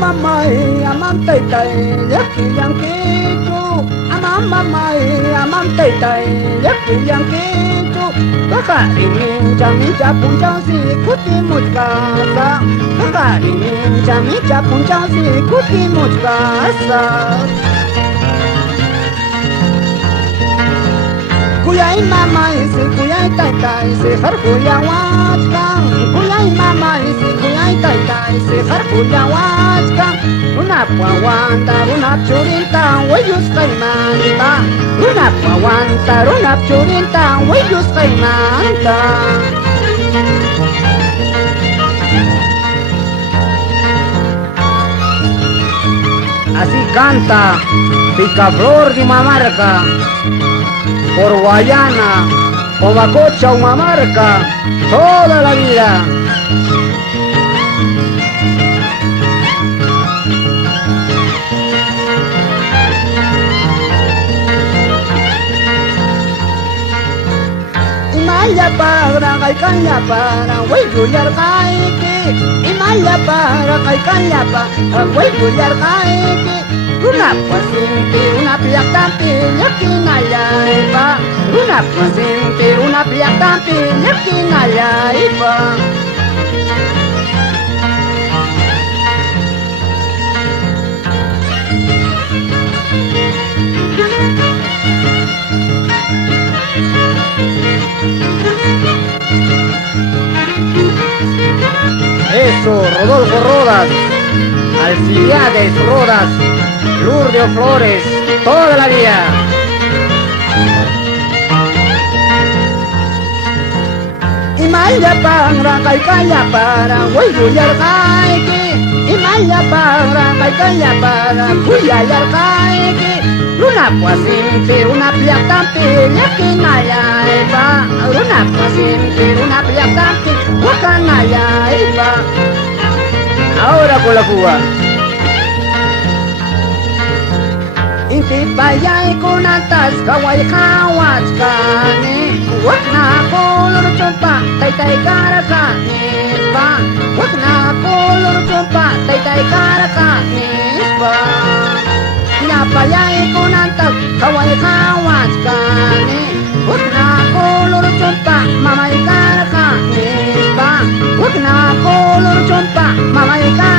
mamai amam tay tay yaki yang kitu amam mamai amam tay tay yaki yang kitu kakaringin jami japun jasi kuti mutkasa kakaringin jami japun jasi kuti mutkasa kuyai mama isi kuyai tai tai isi har kuyawat kang kuyai mama isi kuyai tai tai isi har kuyawat kang runap wawanta runap curinta wayus kaimanta runap wawanta runap curinta wayus kaimanta así canta Picaflor de Mamarca por Guayana, Omacocha, Humamarca, toda la vida. Imaya para, caicanya para, wey guyar caiki. Imaya para, caicanya para, wey guyar caiki. Una pasinti, una piak tampi, yakin ayaiba. Una pasinti, una piak tampi, yakin ayaiba. Eso, Rodolfo Rodas, Alcibiades Rodas, Lourdes Flores, toda la vida. Imaya para, caicanya para, wey guyar caiki. Imaya para, caicanya para, guyar caiki. Luna pasinti, una piak tampi, yakin ayaiba. Luna pasinti, una piak tampi, wakan ayaiba. Ahora con la Cuba. Inti payay kunatas kaway kawat kani wag na kolor chumpa tay tay karakanis pa wag na kolor chumpa tay tay karakanis pa Pinapayay kunatas kaway kawat kani wag na kolor chumpa mamay karakanis pa wag na kolor chumpa mamay karakanis